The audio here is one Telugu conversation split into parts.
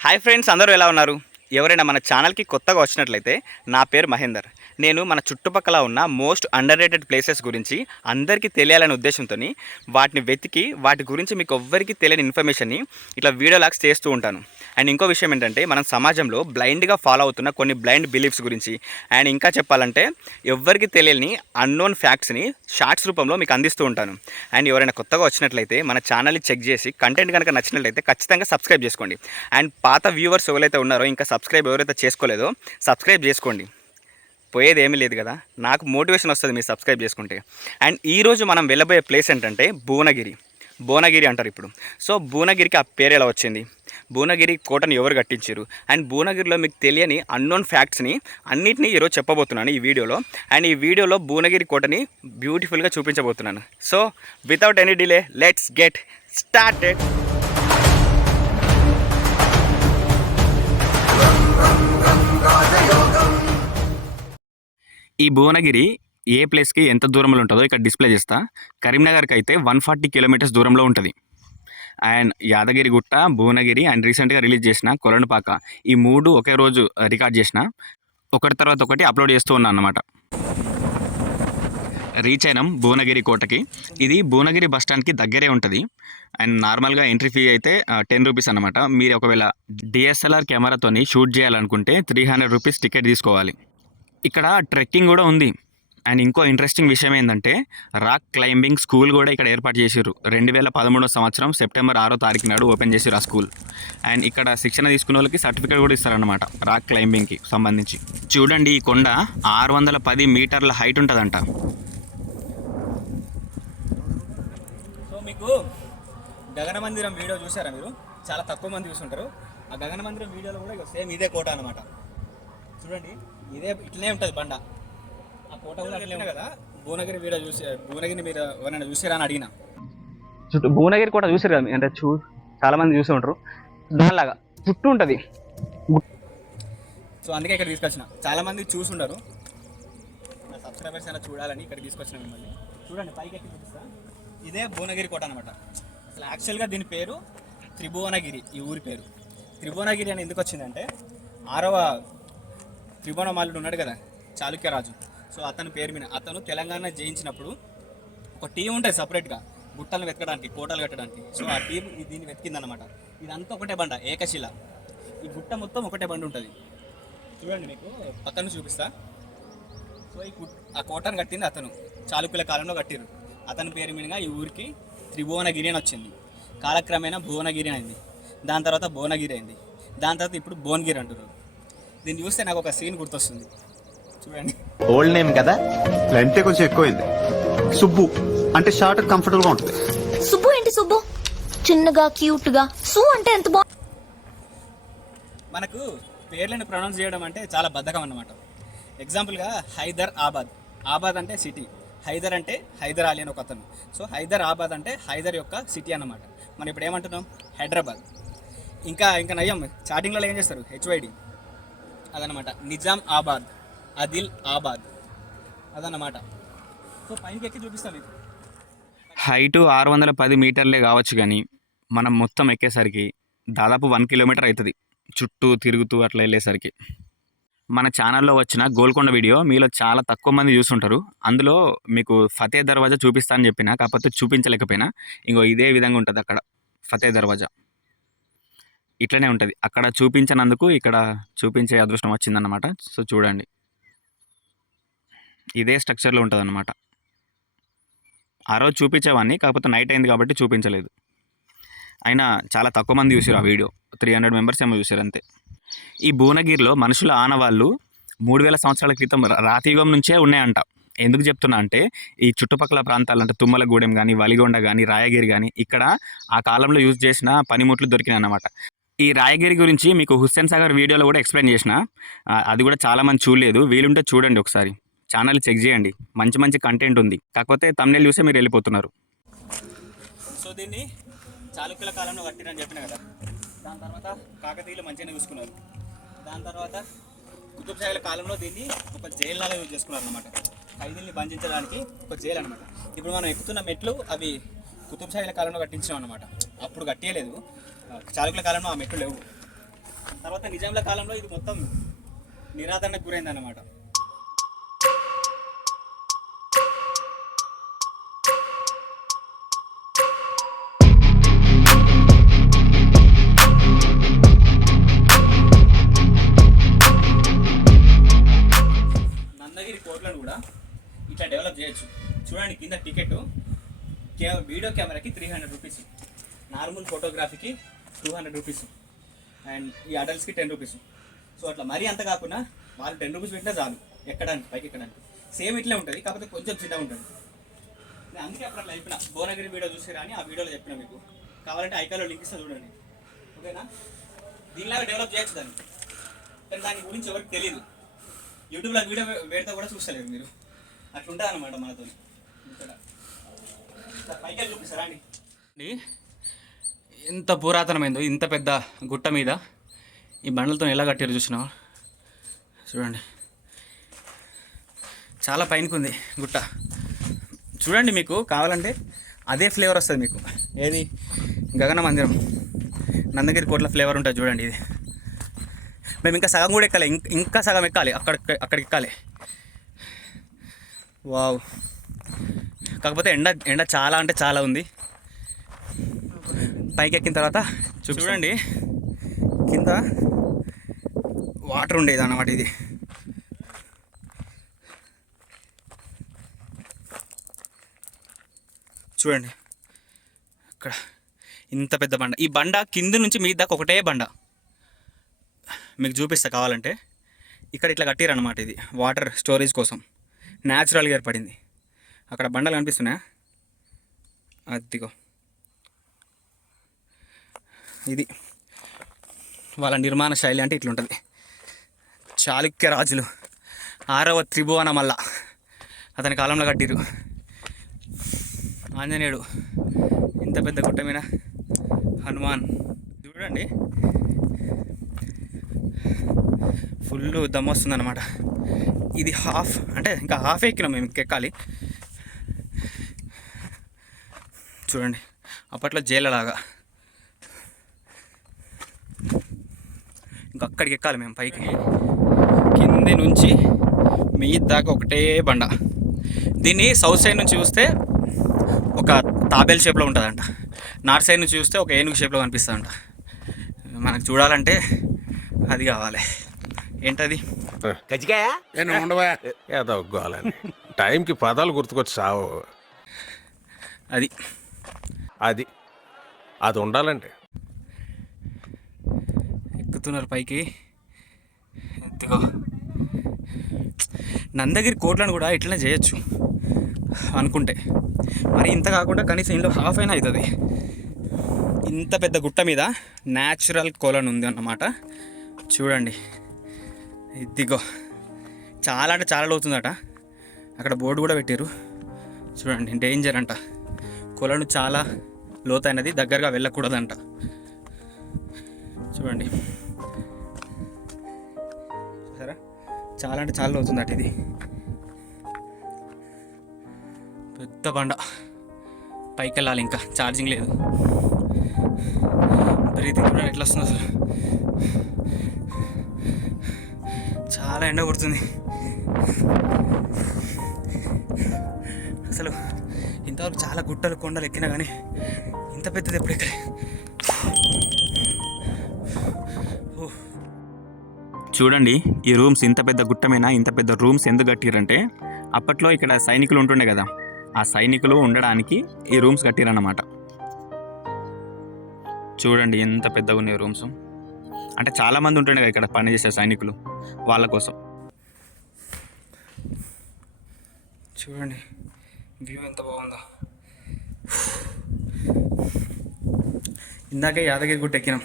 హాయ్ ఫ్రెండ్స్ అందరూ ఎలా ఉన్నారు? ఎవరైనా మన ఛానల్కి కొత్తగా వచ్చినట్లయితే నా పేరు మహేందర్. నేను మన చుట్టుపక్కల ఉన్న మోస్ట్ అండర్ రేటెడ్ ప్లేసెస్ గురించి అందరికీ తెలియాలనే ఉద్దేశంతో వాటిని వెతికి వాటి గురించి మీకు ఎవ్వరికీ తెలియని ఇన్ఫర్మేషన్ని ఇట్లా వీడియో లాక్స్ చేస్తూ ఉంటాను. అండ్ ఇంకో విషయం ఏంటంటే మనం సమాజంలో బ్లైండ్గా ఫాలో అవుతున్న కొన్ని బ్లైండ్ బిలీఫ్స్ గురించి. అండ్ ఇంకా చెప్పాలంటే ఎవరికి తెలియని అన్నోన్ ఫ్యాక్ట్స్ని షార్ట్స్ రూపంలో మీకు అందిస్తూ ఉంటాను. అండ్ ఎవరైనా కొత్తగా వచ్చినట్లయితే మన ఛానల్ని చెక్ చేసి కంటెంట్ కనుక నచ్చినట్లయితే ఖచ్చితంగా సబ్స్క్రైబ్ చేసుకోండి. అండ్ పాత వ్యూవర్స్ ఎవరైతే ఉన్నారో ఇంకా సబ్స్క్రైబ్ ఎవరైతే చేసుకోలేదో సబ్స్క్రైబ్ చేసుకోండి. పోయేది ఏమీ లేదు కదా. నాకు మోటివేషన్ వస్తుంది మీరు సబ్స్క్రైబ్ చేసుకుంటే. అండ్ ఈరోజు మనం వెళ్ళబోయే ప్లేస్ ఏంటంటే భువనగిరి. భువనగిరి అంటారు ఇప్పుడు. సో భువనగిరికి ఆ పేరు ఎలా వచ్చింది? భువనగిరి కోటను ఎవరు కట్టించారు? అండ్ భువనగిరిలో మీకు తెలియని అన్నోన్ ఫ్యాక్ట్స్ని అన్నిటినీ ఈరోజు చెప్పబోతున్నాను ఈ వీడియోలో. అండ్ ఈ వీడియోలో భువనగిరి కోటని బ్యూటిఫుల్గా చూపించబోతున్నాను. So without any delay let's get started ఈ భువనగిరి ఏ ప్లేస్కి ఎంత దూరంలో ఉంటుందో ఇక్కడ డిస్ప్లే చేస్తా. కరీంనగర్కి అయితే వన్ ఫార్టీ కిలోమీటర్స్ దూరంలో ఉంటుంది. అండ్ యాదగిరి గుట్ట భువనగిరి అండ్ రీసెంట్గా రిలీజ్ చేసిన కొలనుపాక ఈ మూడు ఒకే రోజు రికార్డ్ చేసిన. ఒకటి తర్వాత ఒకటి అప్లోడ్ చేస్తూ ఉన్నాను అన్నమాట. రీచ్ అయినాం భువనగిరి కోటకి. ఇది భువనగిరి బస్ స్టాండ్కి దగ్గరే ఉంటుంది. అండ్ నార్మల్గా ఎంట్రీ ఫీ అయితే టెన్ రూపీస్ అనమాట మీరు ఒకవేళ డిఎస్ఎల్ఆర్ కెమెరాతోని షూట్ చేయాలనుకుంటే త్రీ హండ్రెడ్ రూపీస్ టికెట్ తీసుకోవాలి. ఇక్కడ ట్రెక్కింగ్ కూడా ఉంది. అండ్ ఇంకో ఇంట్రెస్టింగ్ విషయం ఏంటంటే రాక్ క్లైంబింగ్ స్కూల్ కూడా ఇక్కడ ఏర్పాటు చేశారు రెండు వేల పదమూడో సంవత్సరం సెప్టెంబర్ ఆరో తారీఖు నాడు ఓపెన్ చేశారు ఆ స్కూల్. అండ్ ఇక్కడ శిక్షణ తీసుకున్న వాళ్ళకి సర్టిఫికేట్ కూడా ఇస్తారనమాట రాక్ క్లైంబింగ్కి సంబంధించి. చూడండి ఈ కొండ ఆరు వందల పది మీటర్ల హైట్ ఉంటుందంట. సో మీకు గగన మందిరం వీడియో చూసారా మీరు? చాలా తక్కువ మంది చూసుంటారు. ఆ గగన మందిరం వీడియోలో కూడా సేమ్ ఇదే కోట అనమాట చూడండి ఇదే ఇట్లనే ఉంటుంది బండ. భువనగిరి వీడియో చూసి భువనగిరి మీరు ఎవరైనా చూసారా అని అడిగిన. చుట్టూ భువనగిరి కోట చూసారు కదా అంటే చూ చాలా మంది చూసి ఉంటారు. దానిలాగా చుట్టూ ఉంటుంది. సో అందుకే ఇక్కడ తీసుకొచ్చిన. చాలా మంది చూసి ఉండరు సబ్స్క్రైబర్స్ అయినా చూడాలని ఇక్కడ తీసుకొచ్చిన మిమ్మల్ని. చూడండి పైకి ఎక్కి చూపిస్తా. ఇదే భువనగిరి కోట అనమాట అసలు యాక్చువల్గా దీని పేరు త్రిభువనగిరి ఈ ఊరి పేరు. త్రిభువనగిరి అని ఎందుకు వచ్చిందంటే ఆరవ త్రిభువనమాలుడు ఉన్నాడు కదా చాళుక్యరాజు. సో అతని పేరు మీద అతను తెలంగాణ జయించినప్పుడు ఒక టీం ఉంటుంది సపరేట్గా గుట్టలను వెతకడానికి కోటలు కట్టడానికి. సో ఆ టీం దీన్ని వెతికిందనమాట ఇదంతా ఒకటే బండ ఏకశిల. ఈ గుట్ట మొత్తం ఒకటే బండ ఉంటుంది. చూడండి మీకు పక్కన చూపిస్తా. సో ఈ ఆ కోటను కట్టింది అతను. చాలుకుల కాలంలో కట్టిరు అతని పేరు మీదుగా ఈ ఊరికి త్రిభువనగిరి అని వచ్చింది. కాలక్రమేణా భువనగిరి అయింది. దాని తర్వాత భువనగిరి అయింది. దాని తర్వాత ఇప్పుడు భువనగిరి అంటున్నారు దీన్ని చూస్తే నాకు ఒక సీన్ గుర్తొస్తుంది. చూడండి. ఓల్డ్ నేమ్ కదా? లెంతే కొంచెం ఎక్కువైంది. సుబ్బు అంటే షార్ట్ కంఫర్టబుల్గా ఉంటుంది. సుబ్బు ఏంటి సుబ్బు? చిన్నగా క్యూట్గా సు అంటే ఎంత బా మనకు పేర్లను ప్రొనౌన్స్ చేయడం అంటే చాలా బద్ధకం అన్నమాట. ఎగ్జాంపుల్గా హైదర్ ఆబాద్. ఆబాద్ అంటే సిటీ. హైదర్ అంటే హైదర్ అలీ అని ఒక అతను. సో హైదర్ ఆబాద్ అంటే హైదర్ యొక్క సిటీ అన్నమాట. మనం ఇప్పుడు ఏమంటున్నాం? హైదరాబాద్. ఇంకా ఇంకా నయ్యం చాటింగ్లలో ఏం చేస్తారు? హెచ్వైడి అదనమాట నిజాం ఆబాద్. అదిల్ ఆబాద్. అదన్నమాట. సో పైకి ఎక్కి చూపిస్తాను మీకు. హైటు ఆరు వందల పది మీటర్లే కావచ్చు కానీ మనం మొత్తం ఎక్కేసరికి దాదాపు వన్ కిలోమీటర్ అవుతుంది చుట్టూ తిరుగుతూ అట్లా వెళ్ళేసరికి. మన ఛానల్లో వచ్చిన గోల్కొండ వీడియో మీలో చాలా తక్కువ మంది చూసుంటారు అందులో మీకు ఫతే దర్వాజా చూపిస్తా అని చెప్పిన కాకపోతే చూపించలేకపోయినా ఇంకో ఇదే విధంగా ఉంటుంది అక్కడ ఫతే దర్వాజా. ఇట్లనే ఉంటుంది. అక్కడ చూపించినందుకు ఇక్కడ చూపించే అదృష్టం వచ్చిందన్నమాట. సో చూడండి. ఇదే స్ట్రక్చర్లో ఉంటుంది అనమాట ఆ రోజు చూపించేవాడిని కాకపోతే నైట్ అయింది కాబట్టి చూపించలేదు. అయినా చాలా తక్కువ మంది చూసారు ఆ వీడియో. త్రీ హండ్రెడ్ మెంబర్స్ ఏమో చూసారు అంతే. ఈ భువనగిరిలో మనుషుల ఆనవాళ్ళు మూడు వేల సంవత్సరాల క్రితం రాతియుగం నుంచే ఉన్నాయంట. ఎందుకు చెప్తున్నా అంటే ఈ చుట్టుపక్కల ప్రాంతాలు అంటే తుమ్మలగూడెం కానీ వలిగొండ కానీ రాయగిరి కానీ ఇక్కడ ఆ కాలంలో యూజ్ చేసిన పనిముట్లు దొరికినాయి అన్నమాట ఈ రాయగిరి గురించి మీకు హుస్సేన్ సాగర్ వీడియోలో కూడా ఎక్స్ప్లెయిన్ చేసిన. అది కూడా చాలా మంది చూడలేదు. వీలుంటే చూడండి ఒకసారి. ఛానల్ చెక్ చేయండి. మంచి మంచి కంటెంట్ ఉంది. కాకపోతే తమ్నేల్ చూసే మీరు వెళ్ళిపోతున్నారు. సో దీన్ని చాళుక్యుల కాలంలో కట్టిరని చెప్పిన కదా. దాని తర్వాత కాకతీయులు మంచిగానే చూసుకున్నారు. దాని తర్వాత కుతుబ్షాహ్ల కాలంలో దీన్ని ఒక జైలు లాగా యూజ్ చేసుకున్నారు అనమాట ఖైదీల్ని బంధించడానికి ఒక జైలు అనమాట ఇప్పుడు మనం ఎక్కుతున్న మెట్లు అవి కుతుబ్షాహ్ల కాలంలో కట్టించాం అనమాట అప్పుడు కట్టేయలేదు. చాళుకుల కాలంలో ఆ మెట్లు లేవు. తర్వాత నిజాంల కాలంలో ఇది మొత్తం నిరాదరణకు గురైంది అనమాట చూడండి కింద టికెట్. వీడియో కెమెరాకి త్రీ హండ్రెడ్ రూపీస్ నార్మల్ ఫోటోగ్రఫీకి టూ హండ్రెడ్ రూపీస్ అండ్ ఈ అడల్ట్స్కి టెన్ రూపీస్ సో అట్లా మరీ అంత కాకుండా వాళ్ళు టెన్ రూపీస్ పెట్టినా చాలు. ఎక్కడానికి పైకి ఎక్కడానికి. సేమ్ ఇట్లే ఉంటుంది కాకపోతే కొంచెం చిన్నగా ఉంటుంది. నేను అందుకే అప్పుడు అట్లా చెప్పిన భువనగిరి వీడియో చూసిరా అని ఆ వీడియోలో చెప్పిన మీకు. కావాలంటే ఐకాలో లింక్ ఇస్తా చూడండి. ఓకేనా? దీనిలాగా డెవలప్ చేయొచ్చు దాన్ని. కానీ దాని గురించి ఎవరికి తెలియదు యూట్యూబ్లో వీడియో పెడితే కూడా చూస్తలేరు మీరు. అట్లుంటుంది అనమాట మనతో ఎంత పురాతనమైందో ఇంత పెద్ద గుట్ట మీద ఈ బండలతో ఎలా కట్టారు చూసినావా? చూడండి. చాలా పైనకుంది గుట్ట. చూడండి మీకు కావాలంటే అదే ఫ్లేవర్ వస్తుంది మీకు. ఏది? గగన మందిరం. నందగిరి కోట్ల ఫ్లేవర్ ఉంటుంది చూడండి ఇది. మేము ఇంకా సగం కూడా ఎక్కాలి ఇంకా సగం ఎక్కాలి అక్కడ అక్కడికి ఎక్కాలి. వావ్. కాకపోతే ఎండ ఎండ చాలా అంటే చాలా ఉంది. పైకి ఎక్కిన తర్వాత చూడండి. కింద వాటర్ ఉండేది అన్నమాట ఇది. చూడండి. ఇక్కడ ఇంత పెద్ద బండ. ఈ బండ కింద నుంచి మీ దాకా ఒకటే బండ. మీకు చూపిస్తా కావాలంటే. ఇక్కడ ఇట్లా కట్టిరన్నమాట ఇది. వాటర్ స్టోరేజ్ కోసం. న్యాచురల్గా ఏర్పడింది. అక్కడ బండలు కనిపిస్తున్నాయా? అదిగో. ఇది వాళ్ళ నిర్మాణ శైలి అంటే ఇట్లుంటుంది. చాళుక్య రాజులు. ఆరవ త్రిభువన మల్ల. అతని కాలంలో కట్టిరు ఆంజనేయుడు. ఇంత పెద్ద గుట్ట మీద హనుమాన్. చూడండి. ఫుల్ దమ్ వస్తుందన్నమాట. ఇది హాఫ్ అంటే ఇంకా హాఫ్ ఎక్కినాం మేము ఎక్కాలి. చూడండి. అప్పట్లో జైలలాగా ఇంకా అక్కడికి ఎక్కాలి మేము పైకి. కింది నుంచి మీ దాకా ఒకటే బండ. దీన్ని సౌత్ సైడ్ నుంచి చూస్తే ఒక తాబేల్ షేప్లో ఉంటుందంట. నార్త్ సైడ్ నుంచి చూస్తే ఒక ఏనుగు షేప్లో కనిపిస్తుందంట. మనకు చూడాలంటే అది కావాలి. ఏంటది? టైంకి పదాలు గుర్తుకొచ్చి సావు. అది. అది అది ఉండాలంటే. ఎక్కుతున్నారు పైకి. ఎత్తుగో నందగిరి కోట్లను కూడా ఇట్లనే చేయొచ్చు అనుకుంటే. మరి ఇంత కాకుండా కనీసం ఇంట్లో హాఫ్ అయినా అవుతుంది. ఇంత పెద్ద గుట్ట మీద న్యాచురల్ కోలన్ ఉంది అన్నమాట. చూడండి. ఇదిగో. చాలా అంటే చాలా లోతుందట. అక్కడ బోర్డు కూడా పెట్టారు చూడండి డేంజర్ అంట. కొలను చాలా లోతైనది దగ్గరగా వెళ్ళకూడదంట. చూడండి. సరే చాలా అంటే చాలా అవుతుందట ఇది. పెద్ద బండ. పైకి వెళ్ళాలి ఇంకా. ఛార్జింగ్ లేదు. బ్రీతింగ్ కూడా ఎట్లా వస్తుంది అసలు చాలా ఎండ కొడుతుంది. ఇంతవరకు చాలా గుట్టలు కొండలు ఎక్కినా కానీ ఇంత పెద్దది ఎప్పుడు ఎక్కలే. చూడండి ఈ రూమ్స్ ఇంత పెద్ద గుట్టమైన ఇంత పెద్ద రూమ్స్ ఎందుకు కట్టిరంటే అప్పట్లో ఇక్కడ సైనికులు ఉంటుండే కదా ఆ సైనికులు ఉండడానికి ఈ రూమ్స్ కట్టిరన్నమాట. చూడండి ఎంత పెద్దగా ఉన్నాయి రూమ్స్. అంటే చాలా మంది ఉంటుండే కదా ఇక్కడ పనిచేసే సైనికులు వాళ్ళ కోసం. చూడండి. వ్యూ ఎంత బాగుందో. ఇందాకే యాదగిరి గుట్ట ఎక్కినాం.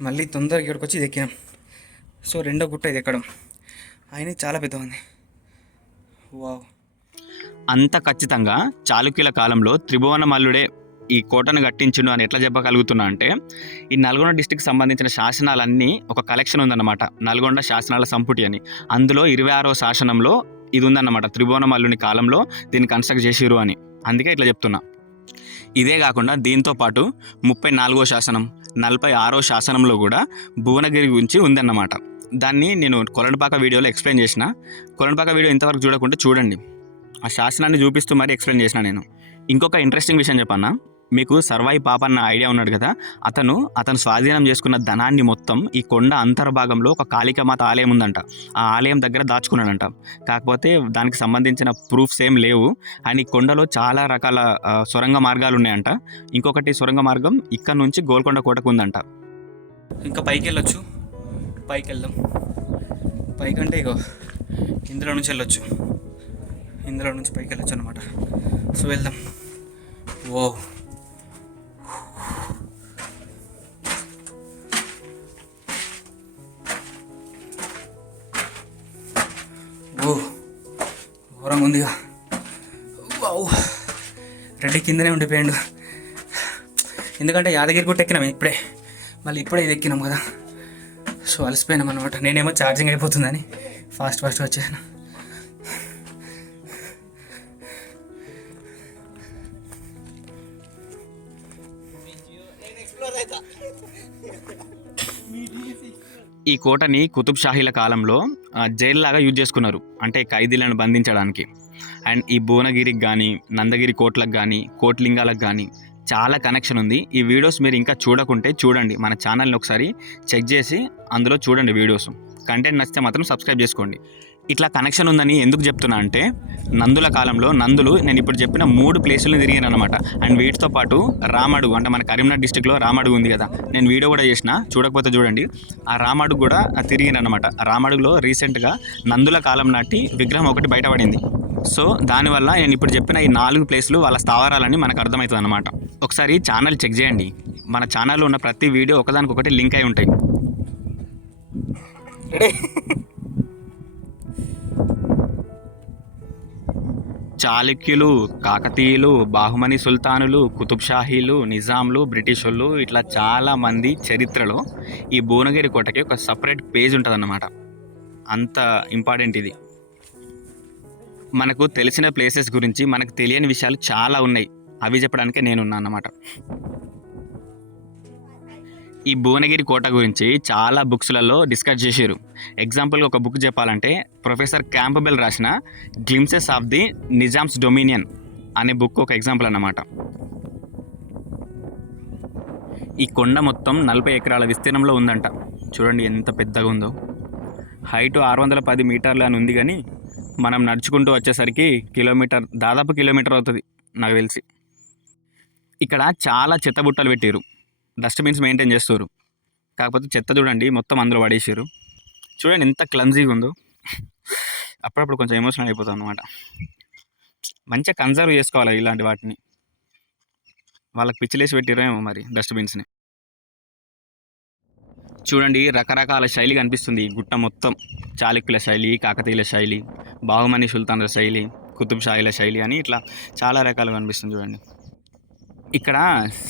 మళ్ళీ తొందరగా ఇక్కడికి వచ్చి ఇది ఎక్కినాం. సో రెండో గుట్ట ఇది ఎక్కడం. ఆయన చాలా పెద్ద ఉంది వావ్. అంత ఖచ్చితంగా చాళుక్యుల కాలంలో త్రిభువన మల్లుడే ఈ కోటను కట్టించును అని ఎట్లా చెప్పగలుగుతున్నా అంటే ఈ నల్గొండ డిస్టిక్ సంబంధించిన శాసనాలన్నీ ఒక కలెక్షన్ ఉందన్నమాట. నల్గొండ శాసనాల సంపుటి అని. అందులో ఇరవై ఆరో శాసనంలో ఇది ఉందన్నమాట త్రిభువనమల్లుని కాలంలో దీన్ని కన్స్ట్రక్ట్ చేసిరు అని. అందుకే ఇట్లా చెప్తున్నా. ఇదే కాకుండా దీంతో పాటు ముప్పై నాలుగో శాసనం నలభై ఆరో శాసనంలో కూడా భువనగిరి గురించి ఉందన్నమాట. దాన్ని నేను కొరడుపాక వీడియోలో ఎక్స్ప్లెయిన్ చేసిన. కొలనపాక వీడియో ఇంతవరకు చూడకుండా చూడండి. ఆ శాసనాన్ని చూపిస్తూ మరీ ఎక్స్ప్లెయిన్ చేసిన నేను. ఇంకొక ఇంట్రెస్టింగ్ విషయం చెప్పన్నా. మీకు సర్వాయి పాపన్న ఐడియా ఉన్నాడు కదా. అతను అతను స్వాధీనం చేసుకున్న ధనాన్ని మొత్తం ఈ కొండ అంతర్భాగంలో ఒక కాళికామాత ఆలయం ఉందంట. ఆ ఆలయం దగ్గర దాచుకున్నాడంట. కాకపోతే దానికి సంబంధించిన ప్రూఫ్స్ ఏం లేవు. అండ్ ఈ కొండలో చాలా రకాల సొరంగ మార్గాలు ఉన్నాయంట. ఇంకొకటి సొరంగ మార్గం ఇక్కడ నుంచి గోల్కొండ కోటకు ఉందంట. ఇంకా పైకి వెళ్ళొచ్చు. పైకి వెళ్దాం. పైకి అంటే ఇగో ఇందులో నుంచి వెళ్ళొచ్చు. ఇందులో నుంచి పైకి వెళ్ళొచ్చు అనమాట సో వెళ్దాం. ఓ ఘోరంగా ఉందిగా. వావ్. రెడ్డి కిందనే ఉండిపోయాడు. ఎందుకంటే యాదగిరి గుట్ట ఎక్కినాం ఇప్పుడే. మళ్ళీ ఇప్పుడే ఇది ఎక్కినాం కదా. సో అలసిపోయినాం అనమాట నేనేమో ఛార్జింగ్ అయిపోతుందని ఫాస్ట్ ఫాస్ట్ వచ్చేసాను. ఈ కోటని కుతుబ్ షాహీల కాలంలో జైల్లాగా యూజ్ చేసుకున్నారు. అంటే ఖైదీలను బంధించడానికి. అండ్ ఈ భువనగిరికి కానీ నందగిరి కోట్లకు కానీ కోట్లింగాలకు కానీ చాలా కనెక్షన్ ఉంది. ఈ వీడియోస్ మీరు ఇంకా చూడకుంటే చూడండి. మన ఛానల్ని ఒకసారి చెక్ చేసి అందులో చూడండి వీడియోస్. కంటెంట్ నచ్చితే మాత్రం సబ్స్క్రైబ్ చేసుకోండి. ఇట్లా కనెక్షన్ ఉందని ఎందుకు చెప్తున్నా అంటే నందుల కాలంలో నందులు నేను ఇప్పుడు చెప్పిన మూడు ప్లేసులను తిరిగాను అనమాట అండ్ వీటితో పాటు రామడుగు అంటే మన కరీంనగర్ డిస్టిక్లో రామడుగు ఉంది కదా. నేను వీడియో కూడా చేసిన చూడకపోతే చూడండి. ఆ రామడుగు కూడా తిరిగాను అనమాట రామడుగులో రీసెంట్గా నందుల కాలం నాటి విగ్రహం ఒకటి బయటపడింది. సో దానివల్ల నేను ఇప్పుడు చెప్పిన ఈ నాలుగు ప్లేసులు వాళ్ళ స్థావరాలని మనకు అర్థమవుతుంది అనమాట ఒకసారి ఛానల్ చెక్ చేయండి. మన ఛానల్లో ఉన్న ప్రతి వీడియో ఒకదానికొకటి లింక్ అయి ఉంటాయి. చాళుక్యులు కాకతీయులు బాహుమని సుల్తానులు కుతుబ్ షాహీలు నిజాంలు బ్రిటిషోళ్ళు ఇట్లా చాలా మంది చరిత్రలో ఈ భువనగిరి కోటకి ఒక సపరేట్ పేజ్ ఉంటుందన్నమాట. అంత ఇంపార్టెంట్ ఇది. మనకు తెలిసిన ప్లేసెస్ గురించి మనకు తెలియని విషయాలు చాలా ఉన్నాయి. అవి చెప్పడానికే నేనున్నా అన్నమాట ఈ భువనగిరి కోట గురించి చాలా బుక్స్లలో డిస్కస్ చేశారు. ఎగ్జాంపుల్గా ఒక బుక్ చెప్పాలంటే ప్రొఫెసర్ క్యాంపబెల్ రాసిన glimpses of the Nizam's dominion అనే బుక్ ఒక ఎగ్జాంపుల్ అన్నమాట. ఈ కొండ మొత్తం నలభై ఎకరాల విస్తీర్ణంలో ఉందంట. చూడండి ఎంత పెద్దగా ఉందో. హైట్ ఆరు వందల పది మీటర్లు అని ఉంది కానీ మనం నడుచుకుంటూ వచ్చేసరికి కిలోమీటర్ దాదాపు కిలోమీటర్ అవుతుంది నాకు తెలిసి. ఇక్కడ చాలా చెత్తబుట్టలు పెట్టారు డస్ట్బిన్స్ మెయింటైన్ చేస్తారు కాకపోతే చెత్త చూడండి మొత్తం అందులో పడేసారు చూడండి ఎంత క్లమ్జీగా ఉందో. అప్పుడప్పుడు కొంచెం ఎమోషనల్ అయిపోతాం అనమాట మంచిగా కన్సర్వ్ చేసుకోవాలి ఇలాంటి వాటిని. వాళ్ళకి పిచ్చిలేసి పెట్టారో ఏమో మరి డస్ట్బిన్స్ని. చూడండి రకరకాల శైలి కనిపిస్తుంది ఈ గుట్ట మొత్తం. చాళుక్యుల శైలి కాకతీయుల శైలి బాహుమని సుల్తాన్ల శైలి కుతుబ్ షాయిల శైలి అని ఇట్లా చాలా రకాలు కనిపిస్తుంది చూడండి. ఇక్కడ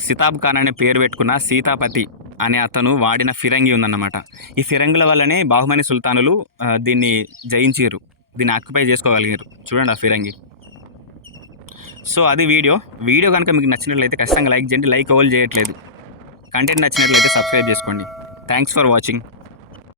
సితాబ్ ఖాన్ అనే పేరు పెట్టుకున్న సీతాపతి అనే అతను వాడిన ఫిరంగి ఉందన్నమాట. ఈ ఫిరంగుల వల్లనే బాహుమని సుల్తానులు దీన్ని జయించారు దీన్ని ఆక్యుపై చేసుకోగలిగారు చూడండి ఆ ఫిరంగి. సో అది వీడియో. వీడియో కనుక మీకు నచ్చినట్లయితే ఖచ్చితంగా లైక్ చేయండి. లైక్ ఓవల్ చేయట్లేదు. కంటెంట్ నచ్చినట్లయితే సబ్స్క్రైబ్ చేసుకోండి. Thanks for watching.